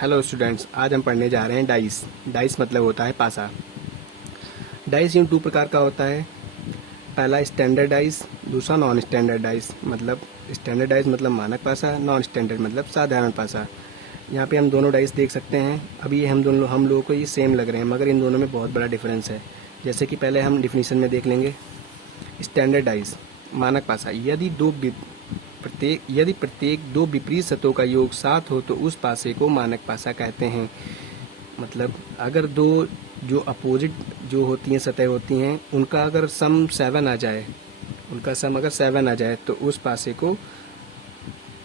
Hello students, आज हम पढ़ने जा रहे हैं डाइस। डाइस मतलब होता है पासा। डाइस यूँ 2 प्रकार का होता है। पहला स्टैंडर्ड डाइस, दूसरा नॉन स्टैंडर्ड डाइस। मतलब स्टैंडर्ड डाइस मतलब मानक पासा, नॉन स्टैंडर्ड मतलब साधारण पासा। यहाँ पे हम दोनों डाइस देख सकते हैं। अभी हम लोगों को ये सेम लग रहे हैं, मगर इन दोनों में बहुत बड़ा डिफरेंस है। जैसे कि पहले हम डिफिनीशन में देख लेंगे। स्टैंडर्ड डाइस मानक पासा, यदि प्रत्येक दो विपरीत सतहों का योग 7 हो तो उस पासे को मानक पासा कहते हैं। मतलब अगर दो जो अपोजिट जो होती हैं सतह होती हैं, उनका अगर सम 7 आ जाए, उनका सम अगर 7 आ जाए तो उस पासे को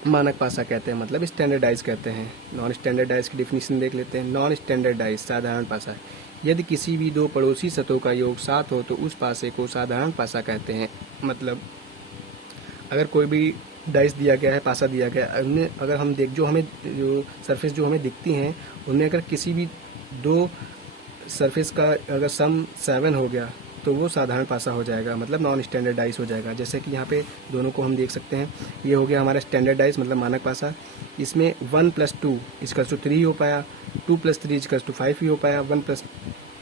मानक पासा कहते हैं, मतलब स्टैंडर्डाइज कहते हैं। नॉन स्टैंडर्डाइज की डिफिनीशन देख लेते हैं। नॉन स्टैंडर्डाइज साधारण पासा, यदि किसी भी दो पड़ोसी सतहों का योग 7 हो तो उस पासे को साधारण पासा कहते हैं। मतलब अगर कोई भी डाइस दिया गया है, पासा दिया गया है, उनमें अगर हम जो सरफेस जो हमें दिखती हैं, उनमें अगर किसी भी दो सरफेस का अगर सम 7 हो गया तो वो साधारण पासा हो जाएगा, मतलब नॉन स्टैंडर्ड डाइस हो जाएगा। जैसे कि यहाँ पे दोनों को हम देख सकते हैं। ये हो गया हमारा स्टैंडर्ड डाइस मतलब मानक पासा। इसमें 1 + 2 = 3 हो पाया, 2 + 3 = 5 ही हो पाया, 1 +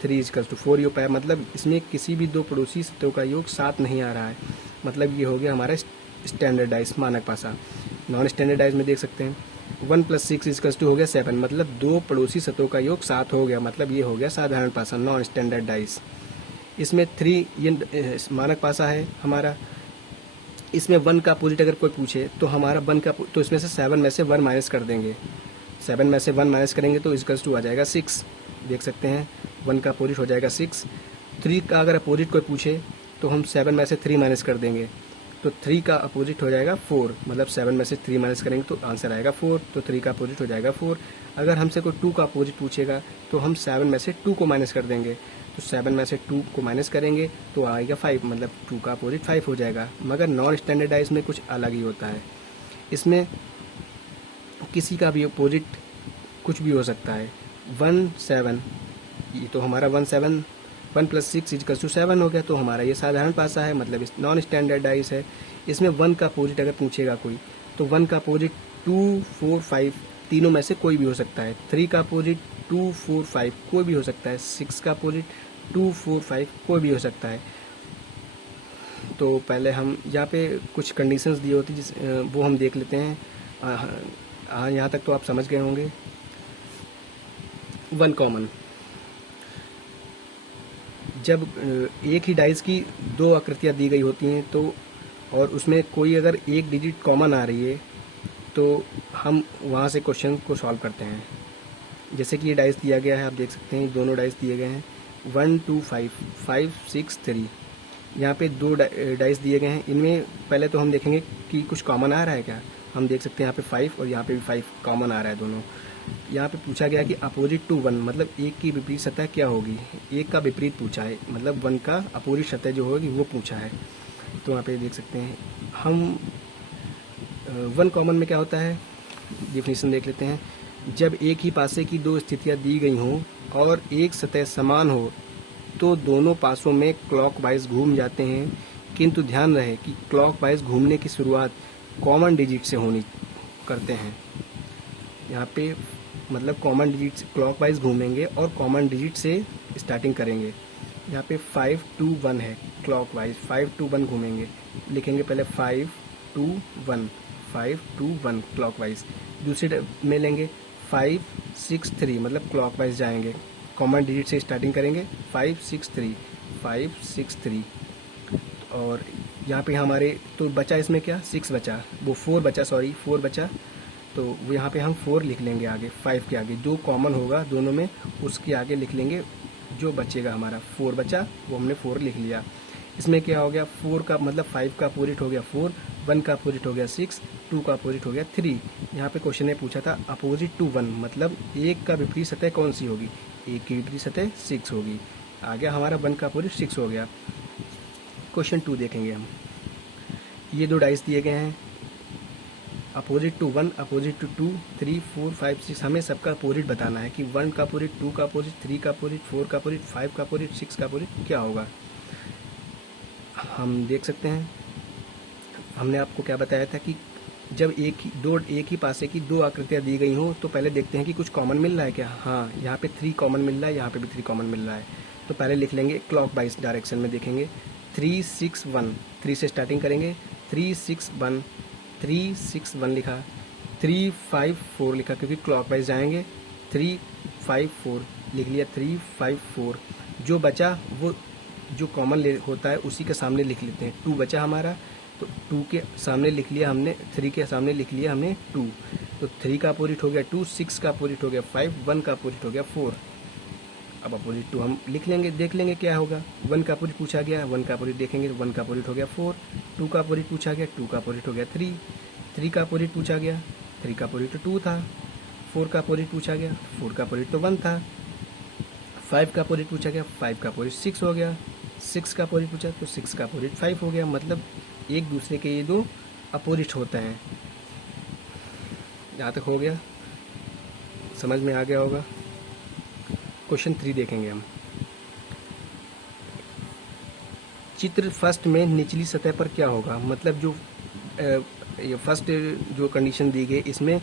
3 = 4 ही हो पाया। मतलब इसमें किसी भी दो पड़ोसी सतहों का योग 7 नहीं आ रहा है। मतलब ये हो गया हमारा स्टैंडर्डाइज मानक पासा। नॉन स्टैंडर्डाइज में देख सकते हैं 1 + 6 = हो गया 7, मतलब दो पड़ोसी सतहों का योग 7 हो गया, मतलब ये हो गया साधारण पासा नॉन स्टैंडर्डाइज। इसमें 3 ये मानक पासा है हमारा। इसमें 1 का अपोजिट अगर कोई पूछे तो हमारा 1 का तो इसमें से 7 में से 1 माइनस कर देंगे। 7 में से 1 माइनस करेंगे तो = आ जाएगा 6। देख सकते हैं 1 का अपोजिट हो जाएगा 6। 3 का अगर अपोजिट कोई पूछे तो हम 7 में से 3 माइनस कर देंगे, तो 3 का अपोजिट हो जाएगा 4। मतलब 7 में से 3 माइनस करेंगे तो आंसर आएगा 4, तो 3 का अपोजिट हो जाएगा 4। अगर हमसे कोई 2 का अपोजिट पूछेगा तो हम 7 में से 2 को माइनस कर देंगे, तो 7 में से 2 को माइनस करेंगे तो आएगा 5, मतलब 2 का अपोजिट 5 हो जाएगा। मगर नॉन स्टैंडर्डाइज में कुछ अलग ही होता है। इसमें किसी का भी अपोजिट कुछ भी हो सकता है। 1 7, ये तो हमारा 1 7, 1 + 6 = 7 हो गया, तो हमारा ये साधारण पासा है, मतलब नॉन स्टैंडर्डाइज है। इसमें 1 का अपोजिट अगर पूछेगा कोई तो 1 का अपोजिट 2 4 5 तीनों में से कोई भी हो सकता है। 3 का अपोजिट 2 4 5 कोई भी हो सकता है। 6 का अपोजिट 2 4 5 कोई भी हो सकता है। तो पहले हम यहाँ पे कुछ कंडीशंस दी होती वो हम देख लेते हैं। हाँ, यहाँ तक तो आप समझ गए होंगे। 1 कॉमन, जब एक ही डाइस की दो आकृतियाँ दी गई होती हैं तो और उसमें कोई अगर एक डिजिट कॉमन आ रही है तो हम वहाँ से क्वेश्चन को सॉल्व करते हैं। जैसे कि ये डाइस दिया गया है, आप देख सकते हैं दोनों डाइस दिए गए हैं 1 2 5 5 6 3। यहाँ पे दो डाइस दिए गए हैं। इनमें पहले तो हम देखेंगे कि कुछ कॉमन आ रहा है क्या। हम देख सकते हैं यहाँ पे 5 और यहाँ पे भी 5 कॉमन आ रहा है दोनों। यहाँ पे पूछा गया कि अपोजिट टू 1, मतलब एक की विपरीत सतह क्या होगी। एक का विपरीत पूछा है, मतलब 1 का अपोजिट सतह जो होगी वो पूछा है। तो यहाँ पे देख सकते हैं हम 1 कॉमन में क्या होता है, डिफिनीशन देख लेते हैं। जब एक ही पासे की दो स्थितियाँ दी गई हों और एक सतह समान हो तो दोनों पासों में क्लॉकवाइज घूम जाते हैं, किंतु ध्यान रहे कि क्लॉकवाइज घूमने की शुरुआत कॉमन डिजिट से होनी करते हैं। यहाँ पे मतलब कॉमन डिजिट से क्लॉकवाइज घूमेंगे और कॉमन डिजिट से स्टार्टिंग करेंगे। यहाँ पे 5 2 1 है, क्लॉकवाइज 5 2 1 घूमेंगे। लिखेंगे पहले 5 2 1, 5 2 1 क्लॉकवाइज। दूसरे में लेंगे 5 6 3, मतलब क्लॉकवाइज जाएंगे, कॉमन डिजिट से स्टार्टिंग करेंगे 5 6 3 5 6 3। और यहाँ पे हमारे तो बचा इसमें क्या 6 बचा, वो 4 बचा, सॉरी 4 बचा, तो वो यहाँ पे हम 4 लिख लेंगे आगे 5 के आगे। जो कॉमन होगा दोनों में उसके आगे लिख लेंगे, जो बचेगा हमारा 4 बचा वो हमने 4 लिख लिया। इसमें क्या हो गया 4 का मतलब 5 का अपोजिट हो गया 4, 1 का अपोजिट हो गया 6, 2 का अपोजिट हो गया 3। यहाँ पे क्वेश्चन ने पूछा था अपोजिट टू 1, मतलब एक का विपरीत सतह कौन सी होगी। एक की विपरीत सतह 6 होगी। आ गया हमारा 1 का अपोजिट 6 हो गया। क्वेश्चन 2 देखेंगे हम। ये दो डाइस दिए गए हैं, अपोजिट टू 1, अपोजिट टू 2 3 4 5 6। हमें सबका अपोजिट बताना है कि 1 का अपोजिट, 2 का अपोजिट, 3 का अपोजिट, 4 का अपोजिट, 5 का अपोजिट, 6 का अपोजिट क्या होगा। हम देख सकते हैं हमने आपको क्या बताया था कि जब एक ही पासे की दो आकृतियाँ दी गई हों तो पहले देखते हैं कि कुछ कॉमन मिल रहा है क्या। हाँ, यहाँ पे 3 कॉमन मिल रहा है, यहाँ पे भी 3 कॉमन मिल रहा है। तो पहले लिख लेंगे क्लॉक वाइज डायरेक्शन में, देखेंगे 3 6 1, 3 से स्टार्टिंग करेंगे, 3 6 1, 3 6 1 लिखा, 3 5 4 लिखा क्योंकि क्लॉक वाइज जाएंगे, 3 5 4 लिख लिया, 3 5 4। जो बचा वो जो कॉमन होता है उसी के सामने लिख लेते हैं। 2 बचा हमारा, तो 2 के सामने लिख लिया हमने, 3 के सामने लिख लिया हमने 2। तो 3 का अपोजिट हो गया 2, 6 का अपोजिट हो गया 5, 1 का अपोजिट हो गया 4। अब अपोजिट 2 हम लिख लेंगे, देख लेंगे क्या होगा। 1 का अपोजिट पूछा गया, 1 का अपोजिट देखेंगे, 1 का अपोजिट हो गया 4। 2 का अपोजिट पूछा गया, 2 का अपोजिट हो गया 3। 3 का अपोजिट पूछा गया, 3 का अपोजिट तो 2 था। 4 का अपोजिट पूछा गया, 4 का अपोजिट तो 1 था। 5 का अपोजिट पूछा गया, 5 का अपोजिट 6 हो गया। 6 का अपोजिट पूछा तो 6 का अपोजिट 5 हो गया। मतलब एक दूसरे के ये दो अपोजिट होते हैं। यहाँ तक हो गया, समझ में आ गया होगा। क्वेश्चन 3 देखेंगे हम। चित्र फर्स्ट में निचली सतह पर क्या होगा। मतलब जो ये फर्स्ट जो कंडीशन दी गई इसमें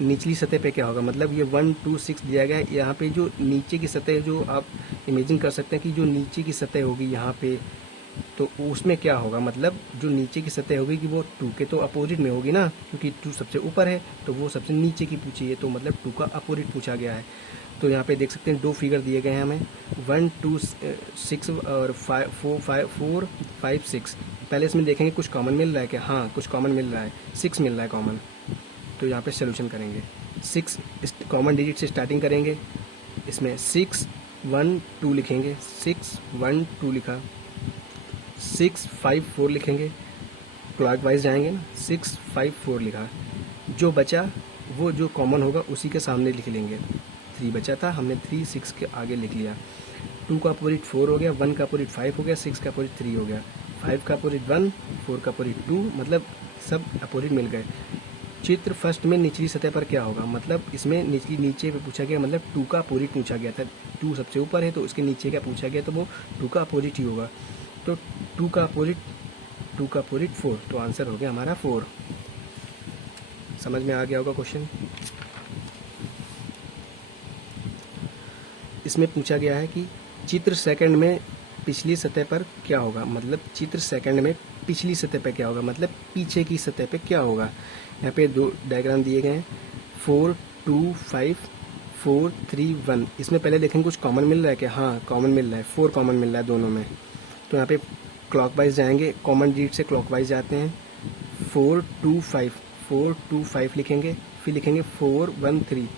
निचली सतह पे क्या होगा। मतलब ये 1 2 6 दिया गया है, यहाँ पे जो नीचे की सतह जो आप इमेजिन कर सकते हैं कि जो नीचे की सतह होगी यहाँ पे, तो उसमें क्या होगा। मतलब जो नीचे की सतह होगी कि वो 2 के तो अपोजिट में होगी ना, क्योंकि 2 सबसे ऊपर है तो वो सबसे नीचे की पूछी है, तो मतलब 2 का अपोजिट पूछा गया है। तो यहाँ पे देख सकते हैं 2 फिगर दिए गए हैं हमें, 1 2 6 और 4 5 6। पहले इसमें देखेंगे कुछ कॉमन मिल रहा है क्या। हाँ, कुछ कॉमन मिल रहा है, 6 मिल रहा है कॉमन। तो यहाँ पे सोल्यूशन करेंगे, 6 कॉमन डिजिट से स्टार्टिंग करेंगे। इसमें 6 1 2 लिखेंगे, 6 1 2 लिखा, 6 5 4 लिखेंगे, क्लॉकवाइज जाएंगे ना, 6 5 4 लिखा। जो बचा वो जो कॉमन होगा उसी के सामने लिख लेंगे। 3 बचा था, हमने 3 6 के आगे लिख लिया। 2 का अपोजिट 4 हो गया, 1 का अपोजिट 5 हो गया, 6 का अपोजिट 3 हो गया, 5 का अपोजिट 1, 4 का अपोजिट 2, मतलब सब अपोजिट मिल गए। चित्र फर्स्ट में निचली सतह पर क्या होगा। मतलब इसमें निचली नीचे पे पूछा गया, मतलब 2 का अपोजिट पूछा गया था। 2 सबसे ऊपर है तो उसके नीचे क्या पूछा गया, तो वो 2 का अपोजिट ही होगा। तो 2 का अपोजिट 4, तो आंसर हो गया हमारा 4। समझ में आ गया होगा क्वेश्चन। इसमें पूछा गया है कि चित्र सेकंड में पिछली सतह पर क्या होगा। मतलब चित्र सेकंड में पिछली सतह पर क्या होगा, मतलब पीछे की सतह पे क्या होगा। यहाँ पे 2 डायग्राम दिए गए हैं, 4 2 5 4 3 1। इसमें पहले देखेंगे कुछ कॉमन मिल रहा है क्या। हाँ, कॉमन मिल रहा है, 4 कॉमन मिल रहा है दोनों में। तो यहाँ पे क्लॉकवाइज जाएंगे, कॉमन डिजिट से क्लॉकवाइज जाते हैं। 4 2 5 लिखेंगे, फिर लिखेंगे 4 1 3।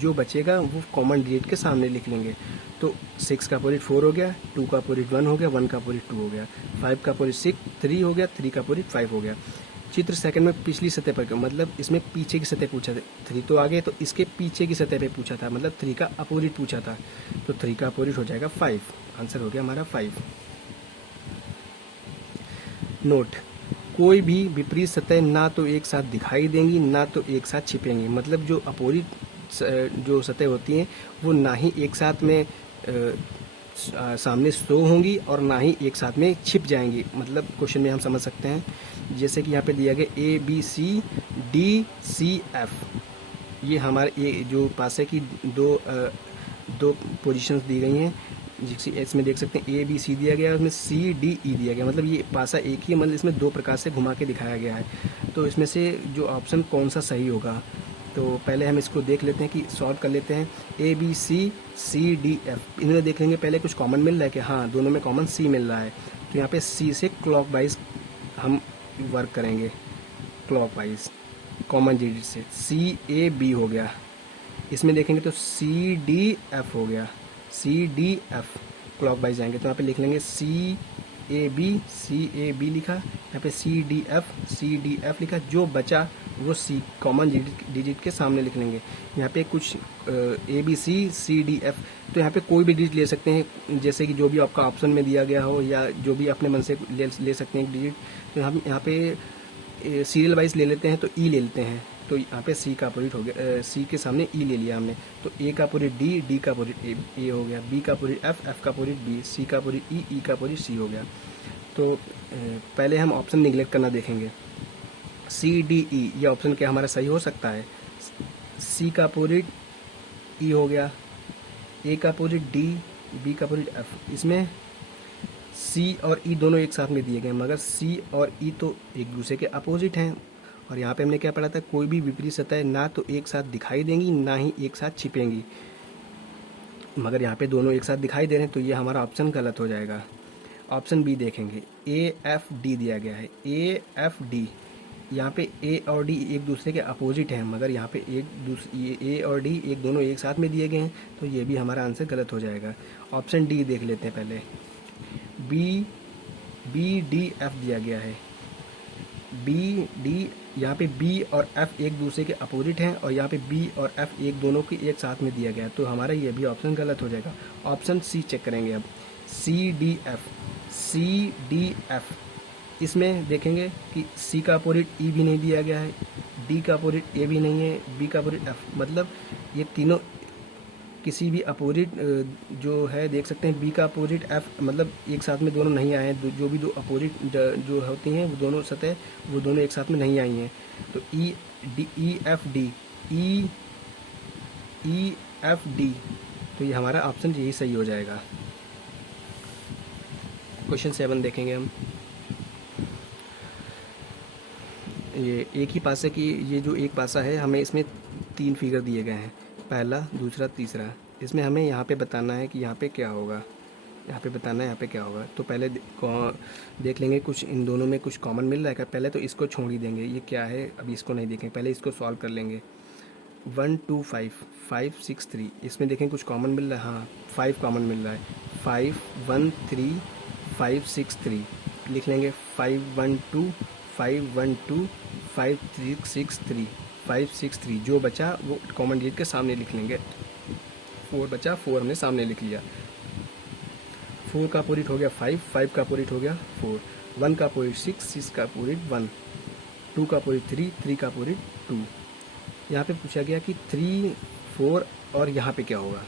जो बचेगा वो कॉमन डिजिट के सामने लिख लेंगे। तो 6 का अपोजिट 4 हो गया, 2 का अपोजिट 1 हो गया, 1 का अपोजिट 2 हो गया, 5 का अपोजिट 6 3 हो गया, 3 का अपोजिट 5 हो गया। चित्र सेकंड में पिछली सतह पर, मतलब इसमें पीछे की सतह पूछा था, 3 तो आगे, तो इसके पीछे की सतह पे पूछा था, मतलब 3 का अपोजिट पूछा था। तो 3 का अपोजिट हो जाएगा 5, आंसर हो गया हमारा 5। नोट, कोई भी विपरीत सतह ना तो एक साथ दिखाई देंगी ना तो एक साथ छिपेंगी। मतलब जो अपोजिट जो सतह होती हैं वो ना ही एक साथ में सामने शो होंगी और ना ही एक साथ में छिप जाएंगी। मतलब क्वेश्चन में हम समझ सकते हैं, जैसे कि यहाँ पे दिया गया ABCDCF, ये हमारे ये जो पासे की दो पोजीशंस दी गई हैं। इसमें देख सकते हैं ABC दिया गया है, उसमें CDE दिया गया, मतलब ये पासा एक ही है, मतलब इसमें 2 प्रकार से घुमा के दिखाया गया है। तो इसमें से जो ऑप्शन कौन सा सही होगा, तो पहले हम इसको देख लेते हैं कि सॉल्व कर लेते हैं। ABCDF, इन्हें देख लेंगे पहले कुछ कॉमन मिल रहा है कि हाँ, दोनों में कॉमन C मिल रहा है। तो यहाँ पे C से क्लॉकवाइज हम वर्क करेंगे, क्लॉकवाइज कॉमन डिजिट से CAB हो गया। इसमें देखेंगे तो CDF हो गया, CDF क्लॉकवाइज जाएंगे तो यहाँ पे लिख लेंगे CAB लिखा, यहाँ पे CDF लिखा। जो बचा वो C कॉमन डिजिट के सामने लिख लेंगे। यहाँ पे कुछ ABCDF, तो यहाँ पे कोई भी डिजिट ले सकते हैं, जैसे कि जो भी आपका ऑप्शन में दिया गया हो या जो भी अपने मन से ले सकते हैं एक डिजिट। तो यहाँ पे सीरियल वाइज ले लेते हैं तो E ले लेते हैं। तो यहाँ पे C का अपोजिट हो गया, C के सामने E ले लिया हमने। तो A का अपोजिट D, D का अपोजिट A हो गया, B का अपोजिट F, F का अपोजिट B, C का अपोजिट E, E का अपोजिट C हो गया। तो पहले हम ऑप्शन निगलेक्ट करना देखेंगे। CDE, ये ऑप्शन क्या हमारा सही हो सकता है? C का अपोजिट E हो गया, A का अपोजिट D, B का अपोजिट F। इसमें C और E दोनों एक साथ में दिए गए, मगर C और E तो एक दूसरे के अपोजिट हैं। और यहाँ पे हमने क्या पढ़ा था, कोई भी विपरीत सतह ना तो एक साथ दिखाई देंगी ना ही एक साथ छिपेंगी, मगर यहाँ पे दोनों एक साथ दिखाई दे रहे हैं, तो ये हमारा ऑप्शन गलत हो जाएगा। ऑप्शन बी देखेंगे, AFD दिया गया है। AFD, यहाँ पे A और D एक दूसरे के अपोजिट हैं, मगर यहाँ पे A और D एक दोनों एक साथ में दिए गए हैं, तो ये भी हमारा आंसर गलत हो जाएगा। ऑप्शन डी देख लेते हैं पहले। BDF दिया गया है। BD, यहाँ पे B और F एक दूसरे के अपोजिट हैं, और यहाँ पे B और F एक दोनों के एक साथ में दिया गया है, तो हमारा ये भी ऑप्शन गलत हो जाएगा। ऑप्शन सी चेक करेंगे अब। CDF, इसमें देखेंगे कि C का अपोजिट E भी नहीं दिया गया है, D का अपोजिट A भी नहीं है, B का अपोजिट F, मतलब ये तीनों किसी भी अपोजिट जो है देख सकते हैं। B का अपोजिट F, मतलब एक साथ में दोनों नहीं आए हैं। जो भी दो अपोजिट जो होती हैं वो दोनों सतह, वो दोनों एक साथ में नहीं आई हैं। तो EFD, तो ये हमारा ऑप्शन यही सही हो जाएगा। क्वेश्चन 7 देखेंगे हम। ये एक ही पासे की, ये जो एक पासा है, हमें इसमें 3 फिगर दिए गए हैं, पहला, दूसरा, तीसरा। इसमें हमें यहाँ पे बताना है कि यहाँ पे क्या होगा, यहाँ पे बताना है यहाँ पे क्या होगा। तो पहले देख लेंगे कुछ इन दोनों में कुछ कॉमन मिल रहा है क्या। पहले तो इसको छोड़ ही देंगे, ये क्या है अभी इसको नहीं देखेंगे, पहले इसको सॉल्व कर लेंगे। 1 2 5 5 6 3, इसमें देखें कुछ कॉमन मिल रहा है। हाँ, 5 कॉमन मिल रहा है। 5 1 3 5 6 3 लिख लेंगे। 5 1 2 5 1 2 5 6 3 5 6 3, जो बचा वो कॉमन डिजिट के सामने लिख लेंगे। 4 बचा, 4 हमने सामने लिख लिया। 4 का अपोजिट हो गया 5, 5 का अपोजिट हो गया 4, 1 का अपोजिट 6, 6 का अपोजिट 1, 2 का अपोजिट 3, 3 का अपोजिट 2। यहाँ पे पूछा गया कि 3 4 और यहाँ पे क्या होगा।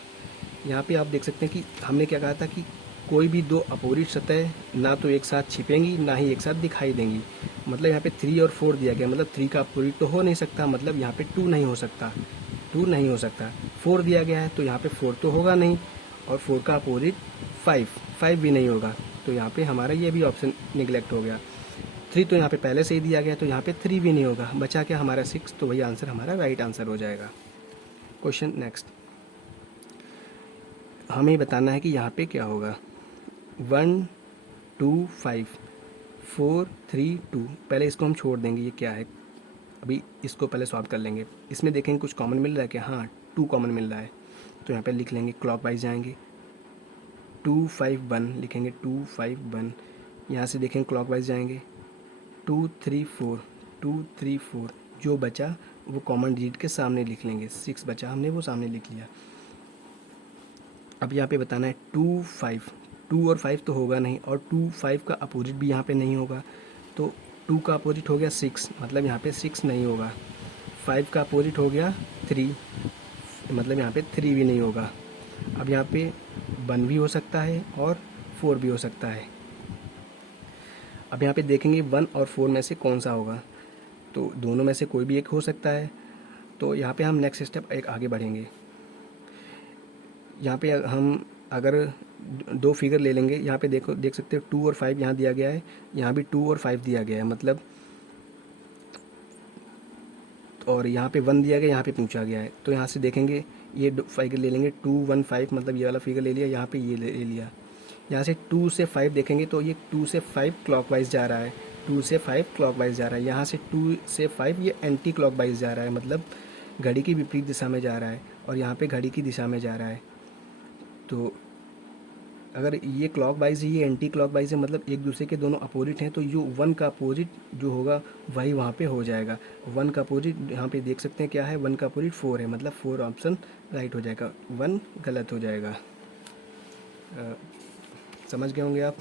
यहाँ पे आप देख सकते हैं कि हमने क्या कहा था कि कोई भी दो अपोजिट सतह ना तो एक साथ छिपेंगी ना ही एक साथ दिखाई देंगी। मतलब यहाँ पे 3 और 4 दिया गया, मतलब 3 का अपोजिट तो हो नहीं सकता, मतलब यहाँ पे 2 नहीं हो सकता, 2 नहीं हो सकता। 4 दिया गया है तो यहाँ पे 4 तो होगा नहीं, और 4 का अपोजिट 5, 5 भी नहीं होगा, तो यहाँ पे हमारा ये भी ऑप्शन निगलेक्ट हो गया। 3 तो यहाँ पे पहले से ही दिया गया, तो यहाँ पे 3 भी नहीं होगा, बचा क्या हमारा 6, तो वही आंसर हमारा राइट आंसर हो जाएगा। क्वेश्चन नेक्स्ट, हमें बताना है कि यहाँ पे क्या होगा। 1 2 5 4 3 2, पहले इसको हम छोड़ देंगे, ये क्या है अभी इसको पहले सॉल्व कर लेंगे। इसमें देखेंगे कुछ कॉमन मिल रहा है क्या। हाँ, 2 कॉमन मिल रहा है, तो यहाँ पे लिख लेंगे, क्लॉकवाइज जाएंगे। 2 5 1 लिखेंगे, 2 5 1। यहाँ से देखेंगे क्लॉकवाइज जाएंगे, 2 3 4 2 3 4, जो बचा वो कॉमन डिजिट के सामने लिख लेंगे। 6 बचा, हमने वो सामने लिख लिया। अब यहाँ पे बताना है 2 5, 2 और 5 तो होगा नहीं, और 2 5 का अपोजिट भी यहाँ पे नहीं होगा, तो 2 का अपोजिट हो गया 6, मतलब यहाँ पे 6 नहीं होगा। 5 का अपोजिट हो गया 3, मतलब यहाँ पे 3 भी नहीं होगा। अब यहाँ पे 1 भी हो सकता है और 4 भी हो सकता है। अब यहाँ पे देखेंगे 1 और 4 में से कौन सा होगा, तो दोनों में से कोई भी एक हो सकता है। तो यहाँ पे हम नेक्स्ट स्टेप एक आगे बढ़ेंगे। यहाँ पे हम अगर 2 फिगर ले लेंगे, यहाँ पे देख सकते हो 2 और 5 यहाँ दिया गया है, यहाँ भी 2 और 5 दिया गया है, मतलब, और यहाँ पे 1 दिया गया, यहाँ पे पूछा गया है। तो यहाँ से देखेंगे ये फिगर ले लेंगे 2 1 5, मतलब ये वाला फिगर ले लिया, यहाँ पे ये ले लिया। यहाँ से 2 से 5 देखेंगे तो ये 2 से 5 क्लॉकवाइज जा रहा है, 2 से 5 क्लॉकवाइज जा रहा है। यहाँ से 2 से 5 ये एंटी क्लॉकवाइज जा रहा है, मतलब घड़ी की विपरीत दिशा में जा रहा है, और यहाँ पे घड़ी की दिशा में जा रहा है। तो अगर ये क्लॉकवाइज है, ये एंटी क्लॉकवाइज है, मतलब एक दूसरे के दोनों अपोजिट हैं, तो जो 1 का अपोजिट जो होगा वही वहाँ पे हो जाएगा। 1 का अपोजिट यहाँ पे देख सकते हैं क्या है, 1 का अपोजिट 4 है, मतलब 4 ऑप्शन राइट हो जाएगा, 1 गलत हो जाएगा। समझ गए होंगे आप।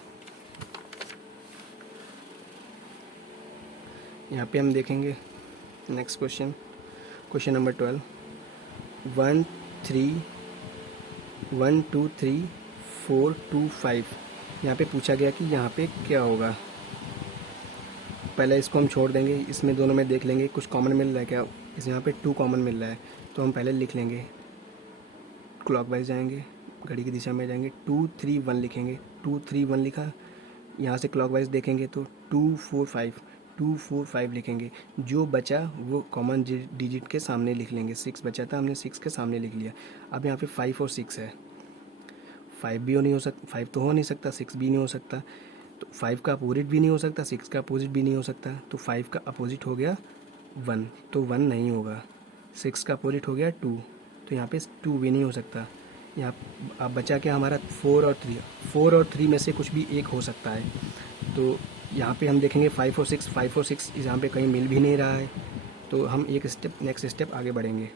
यहाँ पे हम देखेंगे नेक्स्ट क्वेश्चन, क्वेश्चन नंबर 12। 1 2 3 4 2 5, यहाँ पे पूछा गया कि यहाँ पे क्या होगा। पहले इसको हम छोड़ देंगे, इसमें दोनों में देख लेंगे कुछ कॉमन मिल रहा है क्या। इस यहाँ पे 2 कॉमन मिल रहा है, तो हम पहले लिख लेंगे, क्लॉकवाइज जाएंगे, घड़ी की दिशा में जाएंगे, 2 3 1 लिखेंगे, 2 3 1 लिखा। यहाँ से क्लॉकवाइज देखेंगे तो 2 4 5 2 4 5 लिखेंगे। जो बचा वो कॉमन डिजिट के सामने लिख लेंगे। 6 बचा था, हमने 6 के सामने लिख लिया। अब यहाँ पे 5 और 6 है, 5 भी नहीं हो सकता, 5 तो हो नहीं सकता, 6 भी नहीं हो सकता, तो 5 का अपोजिट भी नहीं हो सकता, 6 का अपोजिट भी नहीं हो सकता, तो 5 का अपोजिट हो गया 1, तो 1 नहीं होगा। 6 का अपोजिट हो गया 2, तो यहाँ पे 2 भी नहीं हो सकता। यहाँ अब बचा क्या हमारा 4 और 3, 4 और 3 में से कुछ भी एक हो सकता है। तो यहाँ पे हम देखेंगे 5 और 6, 5 और 6 यहाँ पे कहीं मिल भी नहीं रहा है, तो हम एक स्टेप नेक्स्ट स्टेप आगे बढ़ेंगे।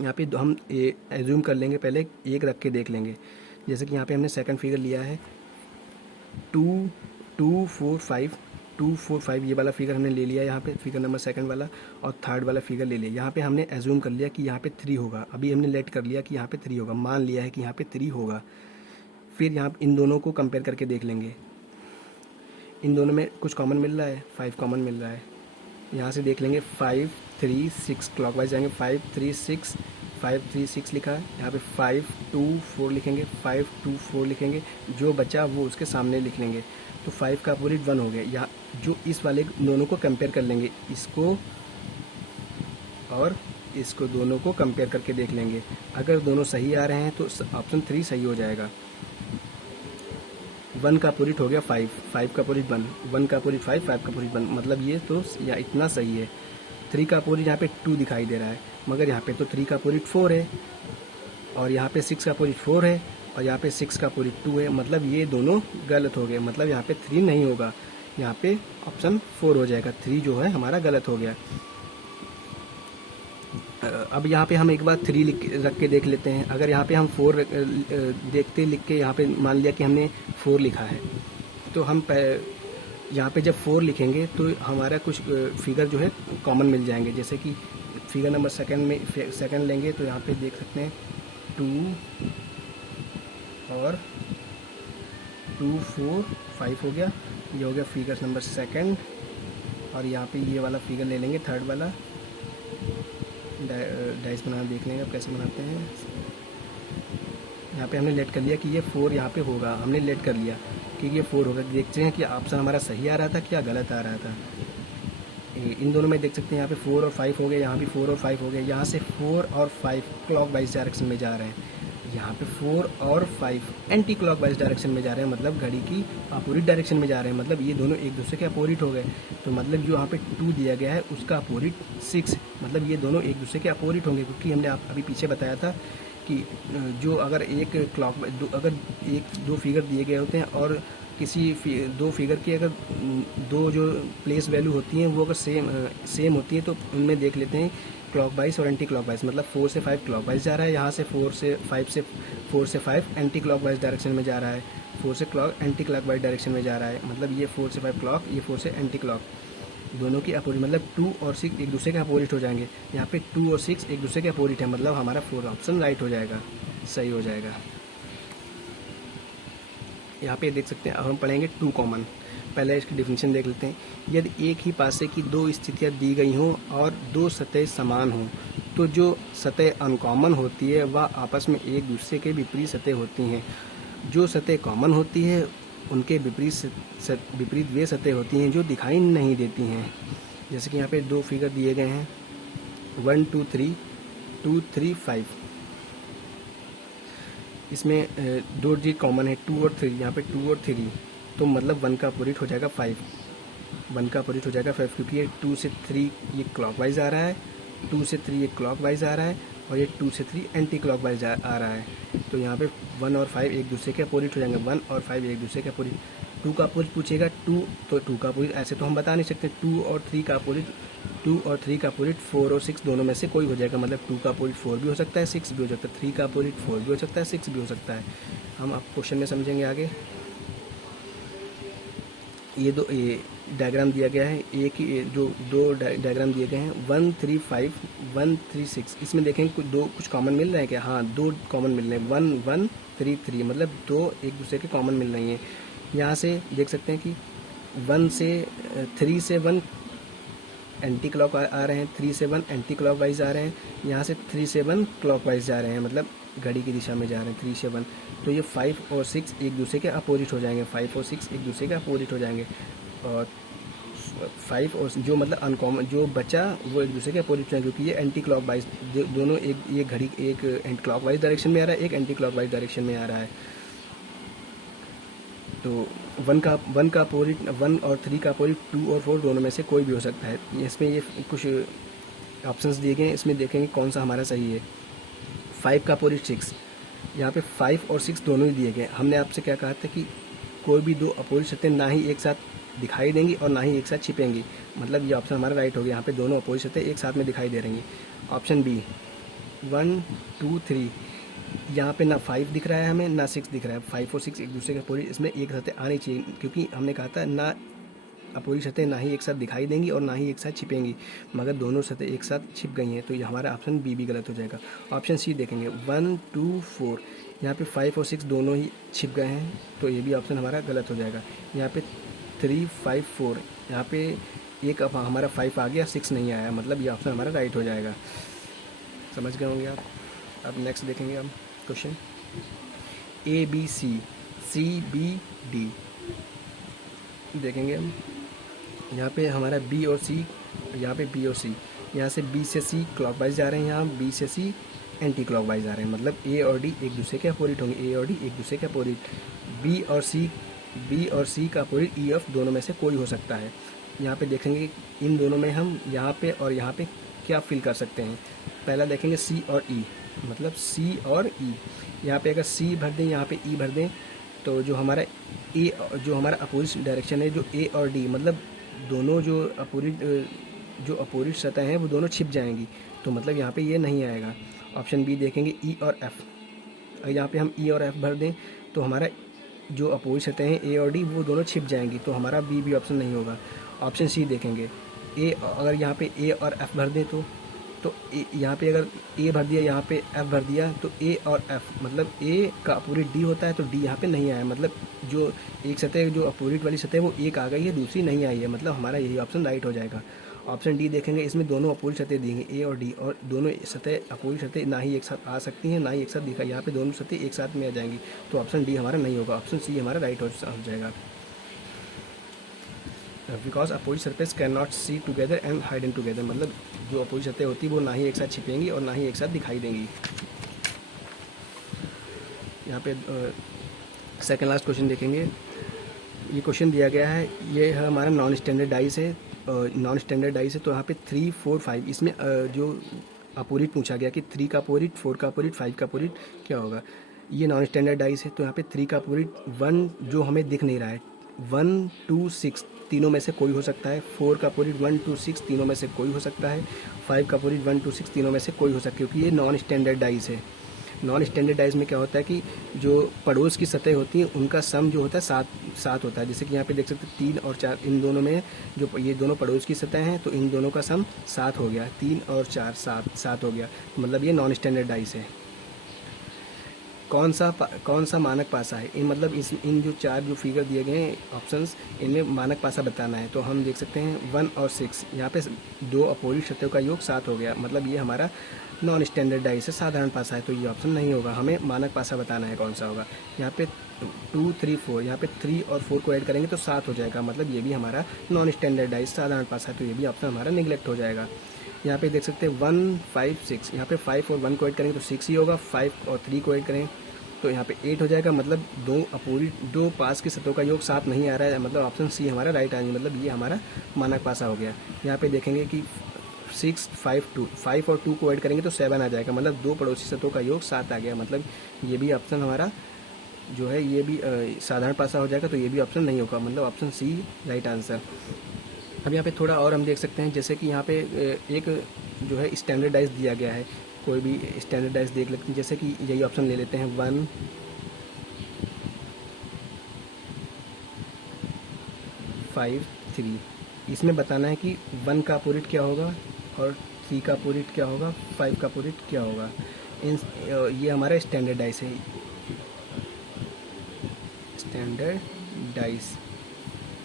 यहाँ पे हम एज्यूम कर लेंगे, पहले एक रख के देख लेंगे। जैसे कि यहाँ पे हमने सेकंड फिगर लिया है 2 2 4 5 2 4 5, ये वाला फिगर हमने ले लिया यहाँ पे, फिगर नंबर सेकंड वाला, और थर्ड वाला फिगर ले लिया। यहाँ पे हमने एज्यूम कर लिया कि यहाँ पे 3 होगा, अभी हमने लेट कर लिया कि यहाँ पे 3 होगा, मान लिया है कि यहाँ पे 3 होगा। फिर यहाँ इन दोनों को कंपेयर करके देख लेंगे, इन दोनों में कुछ कॉमन मिल रहा है, 5 कॉमन मिल रहा है। यहाँ से देख लेंगे 5 3 6, क्लॉकवाइज जाएंगे, 5 3 6 5 3 6 लिखा है। यहाँ पे 5 2 4 लिखेंगे, 5 2 4 लिखेंगे, जो बचा वो उसके सामने लिख लेंगे, तो 5 का अपोजिट 1 हो गया। या जो इस वाले दोनों को कंपेयर कर लेंगे, इसको और इसको, दोनों को कंपेयर करके देख लेंगे। अगर दोनों सही आ रहे हैं तो ऑप्शन 3 सही हो जाएगा। 1 का अपोजिट हो गया 5, 5 का अपोजिट 1, 1 का अपोजिट 5, 5 का अपोजिट 1, मतलब ये तो या इतना सही है। 3 का अपोजिट यहाँ पे 2 दिखाई दे रहा है, मगर यहाँ पे तो 3 का अपोजिट 4 है, और यहाँ पे 6 का अपोजिट 4 है, और यहाँ पे 6 का अपोजिट 2 है, मतलब ये दोनों गलत हो गए। मतलब यहाँ पे 3 नहीं होगा, यहाँ पे ऑप्शन 4 हो जाएगा। 3 जो है हमारा गलत हो गया। अब यहाँ पे हम एक बार 3 रख के देख लेते हैं। अगर यहाँ पे हम 4 देखते लिख के, यहाँ पे मान लिया कि हमने 4 लिखा है, तो हम यहाँ पे जब 4 लिखेंगे तो हमारा कुछ फिगर जो है कॉमन मिल जाएंगे। जैसे कि फिगर नंबर सेकंड लेंगे, तो यहाँ पे देख सकते हैं 2 और 2 4 5 हो गया, ये हो गया फिगर नंबर सेकंड। और यहाँ पे ये वाला फिगर ले लेंगे, थर्ड वाला, डाइस बनाना देख लेंगे अब कैसे बनाते हैं। यहाँ पे हमने लेट कर लिया कि ये 4 यहाँ पे होगा, हमने लेट कर लिया कि ये 4 होगा। देखते हैं कि ऑप्शन हमारा सही आ रहा था क्या गलत आ रहा था। इन दोनों में देख सकते हैं यहाँ पे 4 और 5 हो गए, यहाँ भी 4 और 5 हो गए। यहाँ से 4 और 5 क्लॉकवाइज डायरेक्शन में जा रहे हैं, यहाँ पे 4 और 5 एंटी क्लॉकवाइज डायरेक्शन में जा रहे हैं, मतलब घड़ी की अपोजिट डायरेक्शन में जा रहे हैं। मतलब ये दोनों एक दूसरे के अपोजिट हो गए। तो मतलब जो यहाँ पे 2 दिया गया है उसका अपोजिट 6, मतलब ये दोनों एक दूसरे के अपोजिट होंगे, क्योंकि हमने अभी पीछे बताया था कि जो अगर एक अगर 2 फिगर दिए गए होते हैं और किसी 2 फिगर की अगर 2 जो प्लेस वैल्यू होती हैं वो अगर सेम होती है, तो उनमें देख लेते हैं क्लॉकवाइज और एंटी क्लॉकवाइज। मतलब 4 से 5 क्लॉकवाइज जा रहा है, यहाँ से 4 से 5 एंटी क्लॉकवाइज डायरेक्शन में जा रहा है, 4 से एंटी क्लॉकवाइज डायरेक्शन में जा रहा है। मतलब ये 4 से 5 क्लॉक, ये 4 से एंटी क्लॉक, दोनों की अपोजिट, मतलब 2 और 6 एक दूसरे के अपोजिट हो जाएंगे। यहाँ पे 2 और 6 एक दूसरे के अपोजिट है, मतलब हमारा 4 ऑप्शन राइट हो जाएगा, सही हो जाएगा। यहाँ पे देख सकते हैं। अब हम पढ़ेंगे 2 कॉमन। पहले इसकी डिफिनीशन देख लेते हैं। यदि एक ही पासे की 2 स्थितियाँ दी गई हों और 2 सतह समान हों, तो जो सतह अनकॉमन होती है वह आपस में एक दूसरे के विपरीत सतह होती हैं। जो सतह कॉमन होती है उनके विपरीत वे सतह होती हैं जो दिखाई नहीं देती हैं। जैसे कि यहाँ पे 2 फिगर दिए गए हैं 1 2 3 2 3 5, इसमें 2 डिजिट कॉमन है 2 और 3, यहाँ पे 2 और 3, तो मतलब 1 का अपोजिट हो जाएगा 5, 1 का अपोजिट हो जाएगा 5, क्योंकि ये 2 से 3 ये क्लॉकवाइज आ रहा है, 2 से 3 ये क्लॉकवाइज आ रहा है, और ये 2 से 3 एंटी क्लॉकवाइज आ रहा है। तो यहाँ पे 1 और 5 एक दूसरे के अपोजिट हो जाएंगे, 1 और 5 एक दूसरे के अपोजिट। 2 का अपोजिट पूछेगा 2, तो 2 का अपोजिट ऐसे तो हम बता नहीं सकते। 2 और 3 का अपोजिट, 2 और 3 का अपोजिट 4 और 6 दोनों में से कोई हो जाएगा। मतलब 2 का अपोजिट 4 भी हो सकता है, 6 भी हो सकता है, 3 का अपोजिट 4 भी हो सकता है, 6 भी हो सकता है। हम अब क्वेश्चन में समझेंगे आगे। ये डायग्राम दिया गया है, एक ही जो 2 डायग्राम दिए गए हैं 1 3 5 1 3 6, इसमें देखें कुछ कॉमन मिल रहे हैं क्या? हाँ, 2 कॉमन मिल रहे हैं, 1 1 3 3, मतलब 2 एक दूसरे के कॉमन मिल रही हैं। यहाँ से देख सकते हैं कि 1 से 3 से 1 एंटी क्लॉक आ रहे हैं, 3 से 1 एंटी क्लॉक वाइज आ रहे हैं, यहाँ से 3 से 1 क्लॉक वाइज जा रहे हैं, मतलब घड़ी की दिशा में जा रहे हैं 3 से 1। तो ये 5 और 6 एक दूसरे के अपोजिट हो जाएंगे, 5 और 6 एक दूसरे के अपोजिट हो जाएंगे। और 5 और जो मतलब अनकॉमन जो बचा वो एक दूसरे के अपोजिट हो जाएंगे, क्योंकि ये एंटी क्लॉक वाइज दोनों, एक ये घड़ी एक एंटी क्लॉक वाइज डायरेक्शन में आ रहा है, एक एंटी क्लॉक वाइज डायरेक्शन में आ रहा है। तो 1 का अपोजिट 1 और 3 का अपोजिट 2 और 4 दोनों में से कोई भी हो सकता है। इसमें ये कुछ ऑप्शंस दिए गए हैं, इसमें देखेंगे कौन सा हमारा सही है। 5 का अपोजिट 6, यहाँ पे 5 और 6 दोनों ही दिए गए। हमने आपसे क्या कहा था कि कोई भी दो अपोजिट सतह ना ही एक साथ दिखाई देंगी और ना ही एक साथ छिपेंगी, मतलब ये ऑप्शन हमारा राइट हो गया। यहाँ पे दोनों अपोजिट सतह एक साथ में दिखाई दे रही हैं। ऑप्शन बी 1 2 3, यहाँ पे ना 5 दिख रहा है हमें, ना 6 दिख रहा है। 5 और 6 एक दूसरे के अपोजिट, इसमें एक सतह आनी चाहिए, क्योंकि हमने कहा था ना अपोजिट सतह ना ही एक साथ दिखाई देंगी और ना ही एक साथ छिपेंगी, मगर दोनों सतह एक साथ छिप गई हैं। तो ये हमारा ऑप्शन बी भी गलत हो जाएगा। ऑप्शन सी देखेंगे 1 2 4, यहाँ पे 5 और 6 दोनों ही छिप गए हैं, तो ये भी ऑप्शन हमारा गलत हो जाएगा। यहाँ पे 3 5 4, यहाँ पे एक अब हमारा 5 आ गया, 6 नहीं आया, मतलब ये ऑप्शन हमारा राइट हो जाएगा। समझ गए होंगे आप। अब नेक्स्ट देखेंगे हम question A B C C B D देखेंगे हम। यहाँ पे हमारा बी और सी, यहाँ पे बी और सी, यहाँ से बी से सी क्लॉकवाइज जा रहे हैं, यहाँ बी से सी एंटी क्लॉकवाइज जा रहे हैं, मतलब ए और डी एक दूसरे के अपोजिट होंगे, ए और डी एक दूसरे के अपोजिट। बी और सी का अपोजिट ई एफ दोनों में से कोई हो सकता है। यहाँ पे देखेंगे इन दोनों में हम यहाँ पे और यहाँ पे क्या फिल कर सकते हैं। पहला देखेंगे सी और ई, मतलब सी और ई। यहाँ पे अगर सी भर दें, यहाँ पे ई भर दें, तो जो हमारा ए, जो हमारा अपोजिट डायरेक्शन है, जो ए और डी, मतलब दोनों जो अपोजिट सतह हैं वो दोनों छिप जाएंगी, तो मतलब यहाँ पे ये नहीं आएगा। ऑप्शन बी देखेंगे ई और एफ। अगर यहाँ पे हम ई और एफ भर दें तो हमारा जो अपोजिट सतह हैं ए और डी वो दोनों छिप जाएंगी, तो हमारा बी भी ऑप्शन नहीं होगा। ऑप्शन सी देखेंगे ए, अगर यहाँ पे ए और एफ भर दें तो यहाँ पे अगर ए भर दिया, यहाँ पे एफ भर दिया, तो ए और एफ, मतलब ए का अपोजिट डी होता है, तो डी यहाँ पे नहीं आया, मतलब जो एक सतह जो अपोजिट वाली सतह वो एक आ गई है, दूसरी नहीं आई है, मतलब हमारा यही ऑप्शन राइट हो जाएगा। ऑप्शन डी देखेंगे, इसमें दोनों अपोजिट सतह देंगे ए और डी, और दोनों सतह अपोजिट सतह ना ही एक साथ आ सकती हैं, ना ही एक साथ दिखा, यहाँ पे दोनों सतह एक साथ में आ जाएंगी, तो ऑप्शन डी हमारा नहीं होगा, ऑप्शन सी हमारा राइट हो जाएगा। Because opposite surface can not see together and hidden together, मतलब जो अपोजिट सतह होती है वो ना ही एक साथ छिपेंगी और ना ही एक साथ दिखाई देंगी। यहाँ पे सेकंड लास्ट क्वेश्चन देखेंगे। ये क्वेश्चन दिया गया है, ये है हमारा नॉन स्टैंडर्ड डाइस है, नॉन स्टैंडर्ड डाइस है, तो यहाँ पे 3 4 5 इसमें जो अपोजिट पूछा गया कि 3 का अपोजिट, 4 का अपोजिट, 5 का अपोजिट क्या होगा। ये नॉन स्टैंडर्ड डाइस है, तो यहाँ पे 3 का अपोजिट 1 जो हमें दिख नहीं रहा है, 1 2 6 तीनों में से कोई हो सकता है। 4 का अपोजिट 1 2 6 तीनों में से कोई हो सकता है। 5 का अपोजिट 1 2 6 तीनों में से कोई हो सकता है, क्योंकि ये नॉन स्टैंडर्ड डाइस है। नॉन स्टैंडर्ड डाइस में क्या होता है कि जो पड़ोस की सतह होती हैं उनका सम जो होता है 7 होता है। जैसे कि यहाँ पे देख सकते हैं 3 और 4, इन दोनों में जो ये दोनों पड़ोस की सतह हैं, तो इन दोनों का सम 7 हो गया, 3 और 4 7 हो गया, मतलब ये नॉन स्टैंडर्ड डाइस है। कौन सा मानक पासा है, इन मतलब इन जो 4 जो फिगर दिए गए हैं ऑप्शंस, इनमें मानक पासा बताना है। तो हम देख सकते हैं 1 और 6, यहाँ पे दो अपोजिट सतहों का योग 7 हो गया, मतलब ये हमारा नॉन स्टैंडर्ड डाइस है, साधारण पासा है, तो ये ऑप्शन नहीं होगा। हमें मानक पासा बताना है कौन सा होगा। यहाँ पे 2 3 4, यहाँ पे 3 और 4 को ऐड करेंगे तो 7 हो जाएगा, मतलब ये भी हमारा नॉन स्टैंडर्ड डाइस साधारण पासा है, तो ये भी ऑप्शन हमारा निगलेक्ट हो जाएगा। यहाँ पे देख सकते हैं 1 5 6, यहाँ पे 5 और 1 को ऐड करेंगे तो 6 ही होगा, 5 और 3 को ऐड करें तो यहाँ पे 8 हो जाएगा, मतलब दो पास की सतहों का योग 7 नहीं आ रहा है, मतलब ऑप्शन सी हमारा राइट आंसर, मतलब ये हमारा मानक पासा हो गया। यहाँ पे देखेंगे कि 6 5 2, 5 और 2 को ऐड करेंगे तो 7 आ जाएगा, मतलब दो पड़ोसी सतहों का योग 7 आ गया, मतलब ये भी ऑप्शन हमारा जो है ये भी साधारण पासा हो जाएगा, तो ये भी ऑप्शन नहीं होगा, मतलब ऑप्शन सी राइट आंसर। अब यहाँ पे थोड़ा और हम देख सकते हैं, जैसे कि यहाँ पे एक जो है स्टैंडर्डाइज दिया गया है, कोई भी स्टैंडर्डाइज देख लेते हैं, जैसे कि यही ऑप्शन ले लेते हैं 1 5 3। इसमें बताना है कि 1 का अपोजिट क्या होगा और 3 का अपोजिट क्या होगा, 5 का अपोजिट क्या होगा। ये हमारा स्टैंडर्डाइज है, स्टैंडर्डाइज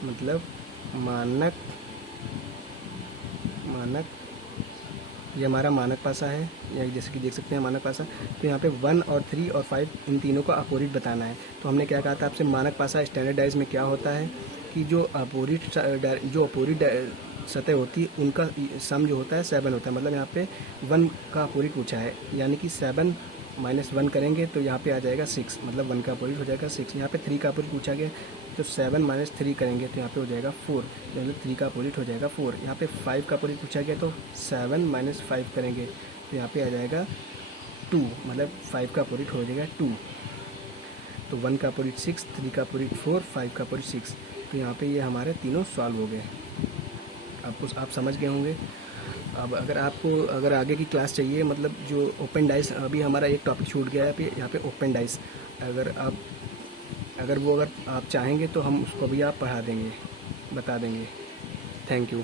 मतलब मानक ये हमारा मानक पासा है, या जैसे कि देख सकते हैं मानक पासा। तो यहाँ पे 1 और 3 और 5 इन तीनों का अपोजिट बताना है। तो हमने क्या कहा था आपसे, मानक पासा स्टैंडर्डाइज में क्या होता है कि जो अपोजिट सतह होती है उनका सम जो होता है 7 होता है। मतलब यहाँ पे 1 का अपोजिट पूछा है, यानी कि 7 - 1 करेंगे तो यहाँ पे आ जाएगा 6, मतलब 1 का अपोजिट हो जाएगा 6। यहाँ पे 3 का अपोजिट पूछा गया तो 7 - 3 करेंगे तो यहाँ पे हो जाएगा 4, मतलब 3 का अपोजिट हो जाएगा 4। यहाँ पे 5 का अपोजिट पूछा गया तो 7 - 5 करेंगे तो यहाँ पे आ जाएगा 2, मतलब 5 का अपोजिट हो जाएगा 2। तो 1 का अपोजिट 6, 3 का अपोजिट 4, 5 का अपोजिट 6। तो यहाँ पे ये हमारे तीनों सॉल्व हो गए। आप समझ गए होंगे। अब अगर आगे की क्लास चाहिए, मतलब जो ओपन डाइस, अभी हमारा एक टॉपिक छूट गया है यहाँ पे ओपन डाइस, अगर आप चाहेंगे तो हम उसको भी आप पढ़ा देंगे, बता देंगे। Thank you.